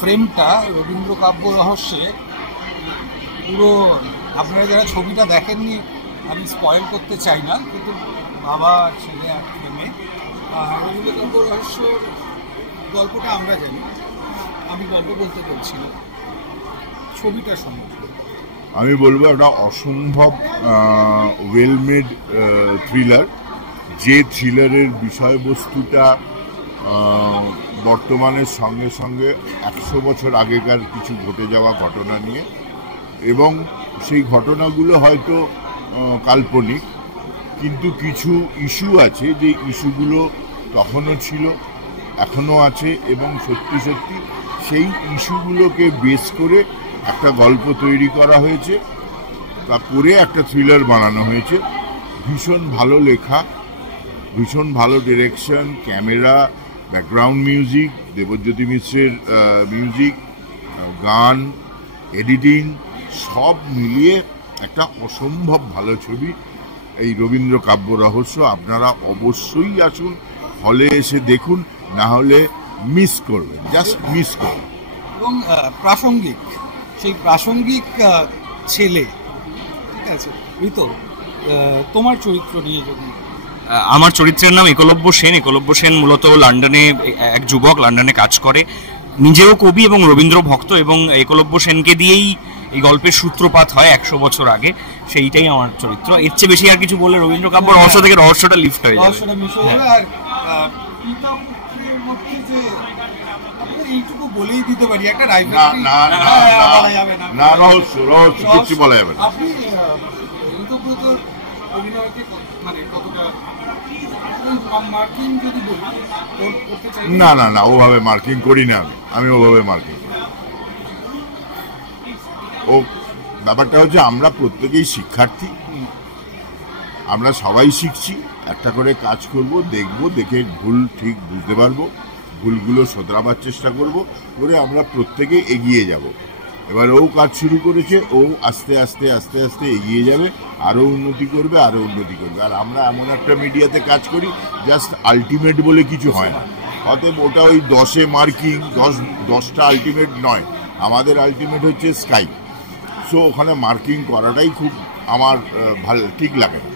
ফ্রেমটা রবীন্দ্র কাব্য রহস্যে পুরো, আপনারা যারা ছবিটা দেখেননি আমি স্পয়েল করতে চাই না, কিন্তু বাবা ছেলে আর ফ্রেমে রবীন্দ্র কাব্য রহস্যর গল্পটা আমরা জানি, আমি গল্প বলতে বলছি না, ছবিটা সম্বন্ধে আমি বলবো একটা অসম্ভব ওয়েল মেড থ্রিলার, যে থ্রিলারের বিষয়বস্তুটা বর্তমানের সঙ্গে সঙ্গে 100 বছর আগেকার কিছু ঘটে যাওয়া ঘটনা নিয়ে, এবং সেই ঘটনাগুলো হয়তো কাল্পনিক, কিন্তু কিছু ইস্যু আছে যে ইস্যুগুলো তখনও ছিল, এখনও আছে, এবং সত্যি সত্যি সেই ইস্যুগুলোকে বেস করে একটা গল্প তৈরি করা হয়েছে, তা করে একটা থ্রিলার বানানো হয়েছে। ভীষণ ভালো লেখা, ভীষণ ভালো direction, camera, background music, Debojyoti মিশ্রের মিউজিক, গান, এডিটিং, সব মিলিয়ে একটা অসম্ভব ভালো ছবি এই রবীন্দ্র কাব্য রহস্য। আপনারা অবশ্যই আসুন, হলে এসে দেখুন, না হলে মিস করবেন, জাস্ট মিস করবেন। এবং প্রাসঙ্গিক, সেই প্রাসঙ্গিক ছেলে, ঠিক আছে ঋতু, তোমার চরিত্র নিয়ে যদি। আমার চরিত্রের নাম একলব্য সেন। একলব্য সেন মূলত লন্ডনে এক যুবক, লন্ডনে কাজ করে, নিজেও কবি এবং রবীন্দ্র ভক্ত, এবং একলব্য সেনকে দিয়েই এই গল্পের সূত্রপাত হয় 100 বছর আগে। সেইটাই আমার চরিত্র। এর চেয়ে বেশি আর কিছু বললে রবীন্দ্র কাব্য রহস্য থেকে রহস্যটা লিফট হয়ে যাবে। এইটুকু বলেই দিতে পারি, একটা রহস্য রহস্য কিছু বলা যাবে না। আপনি ঋতুব্রতর অভিনয়কে মানে কতটা মার্কিং যদি বলি করতে চাই? না না না, ওভাবে মার্কিং করি না, আমি ওভাবে মার্কিং। ও ব্যাপারটা হচ্ছে আমরা প্রত্যেকেই শিক্ষার্থী, আমরা সবাই শিখছি, একটা করে কাজ করব, দেখব, দেখে ভুল ঠিক বুঝতে পারবো, ভুলগুলো শোধরাবার চেষ্টা করব, করে আমরা প্রত্যেকে এগিয়ে যাব। এবার ও কাজ শুরু করেছে, ও আস্তে আস্তে আস্তে আস্তে এগিয়ে যাবে, আরও উন্নতি করবে, আরও উন্নতি করবে। আর আমরা এমন একটা মিডিয়াতে কাজ করি, জাস্ট আলটিমেট বলে কিছু হয় না। অতএব ওটা ওই 10-এ মার্কিং, 10টা আলটিমেট নয়, আমাদের আলটিমেট হচ্ছে স্কাই। সো ওখানে মার্কিং করাটাই খুব আমার ভালো, ঠিক লাগে না।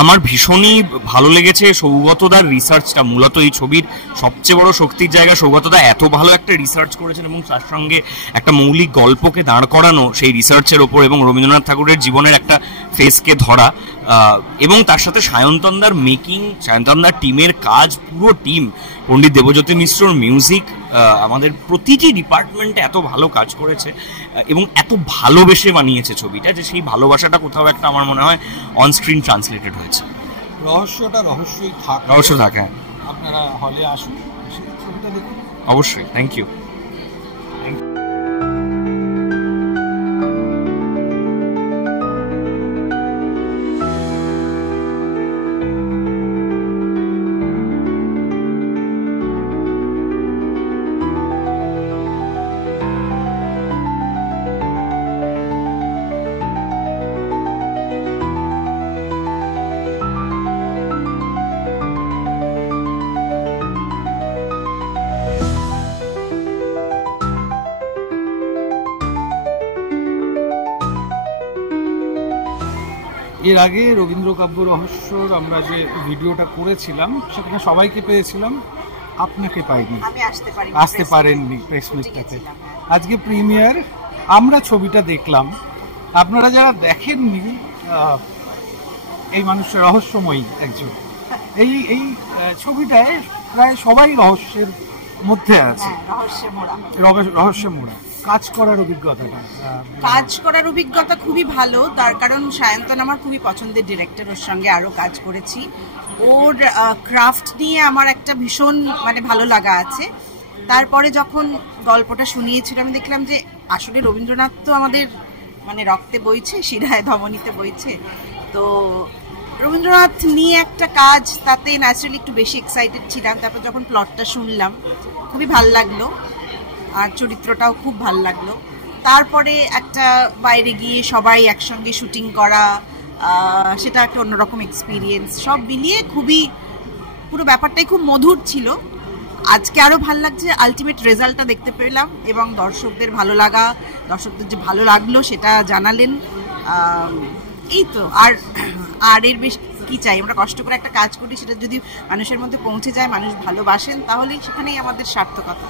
আমার ভীষণই ভালো লেগেছে সৌগতদার রিসার্চটা। মূলত এই ছবির সবচেয়ে বড় শক্তির জায়গা, সৌগতদা এত ভালো একটা রিসার্চ করেছেন এবং তার সঙ্গে একটা মৌলিক গল্পকে দাঁড় করানো সেই রিসার্চের ওপর, এবং রবীন্দ্রনাথ ঠাকুরের জীবনের একটা ফেসকে ধরা, এবং তার সাথে সায়ন্তনদার মেকিং, সায়ন্তনদার টিমের কাজ, পুরো টিম, পণ্ডিত দেবজ্যোতি মিশ্রর মিউজিক, আমাদের প্রতিটি ডিপার্টমেন্টে এত ভালো কাজ করেছে এবং এত ভালোবেসে বানিয়েছে ছবিটা, যে সেই ভালোবাসাটা কোথাও একটা আমার মনে হয় অন স্ক্রিন ট্রান্সলেটেড হয়েছে। রহস্যটা রহস্যই রহস্য থাকে। আপনারা হলে আসুন, ছবিটা দেখুন অবশ্যই। Thank you. এর আগে রবীন্দ্র কাব্য রহস্যর আমরা যে ভিডিওটা করেছিলাম সেখানে সবাইকে পেয়েছিলাম, আপনাকে পাইনি, আসতে পারেননি প্রেস মিটটাতে। আজকে প্রিমিয়ার, আমরা ছবিটা দেখলাম, আপনারা যারা দেখেননি, এই মানুষের রহস্যময়ী একজন। এই ছবিটায় প্রায় সবাই রহস্যের মধ্যে আছে, রহস্য মোড়া। কাজ করার অভিজ্ঞতা খুবই ভালো, তার কারণ সায়ন্তন আমার খুবই পছন্দের ডিরেক্টর, ওর সঙ্গে আরো কাজ করেছি। ওর ক্রাফট নিয়ে আমার একটা ভীষণ মানে ভালো লাগা আছে। তারপরে যখন গল্পটা শুনিয়েছিল আমি দেখলাম যে আসলে রবীন্দ্রনাথ তো আমাদের মানে রক্তে বইছে, শিরায় ধমনীতে বইছে, তো রবীন্দ্রনাথ নিয়ে একটা কাজ, তাতে ন্যাচারালি একটু বেশি এক্সাইটেড ছিলাম। তারপর যখন প্লটটা শুনলাম খুবই ভাল লাগলো, আর চরিত্রটাও খুব ভাল লাগলো। তারপরে একটা বাইরে গিয়ে সবাই একসঙ্গে শুটিং করা, সেটা একটা অন্যরকম এক্সপিরিয়েন্স। সব মিলিয়ে খুবই, পুরো ব্যাপারটাই খুব মধুর ছিল। আজকে আরো ভালো লাগছে, আলটিমেট রেজাল্টটা দেখতে পেলাম এবং দর্শকদের ভালো লাগা, দর্শকদের যে ভালো লাগলো সেটা জানালেন। এই তো, আর এর বেশি কি চাই? আমরা কষ্ট করে একটা কাজ করি, সেটা যদি মানুষের মধ্যে পৌঁছে যায়, মানুষ ভালোবাসেন, তাহলে সেখানেই আমাদের সার্থকতা।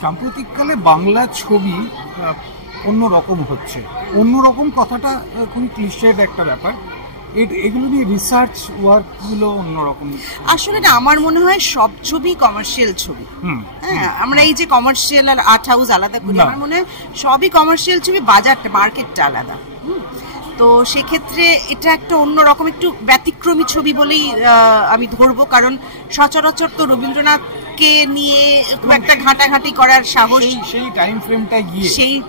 সাম্প্রতিককালে বাংলা ছবি অন্যরকম হচ্ছে। অন্যরকম কথাটা খুবই ক্লিশেড একটা ব্যাপার। এগুলো নিয়ে রিসার্চ ওয়ার্কগুলো অন্যরকম। আসলে না, আমার মনে হয় সব ছবি কমার্শিয়াল ছবি। হ্যাঁ, আমরা এই যে কমার্শিয়াল আর আর্ট হাউস আলাদা করি, আমার মনে হয় সবই কমার্শিয়াল ছবি, বাজারটা মার্কেটটা আলাদা। তো সেক্ষেত্রে এটা একটা অন্যরকম একটু ব্যতিক্রমী ছবি বলেই আমি ধরবো, কারণ সচরাচর তো রবীন্দ্রনাথকে নিয়ে খুব একটা ঘাঁটাঘাঁটি করার সাহস, সেই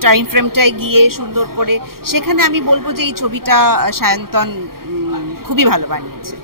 টাইম ফ্রেমটায় গিয়ে সুন্দর করে, সেখানে আমি বলবো যে এই ছবিটা সায়ন্তন খুবই ভালো বানিয়েছে।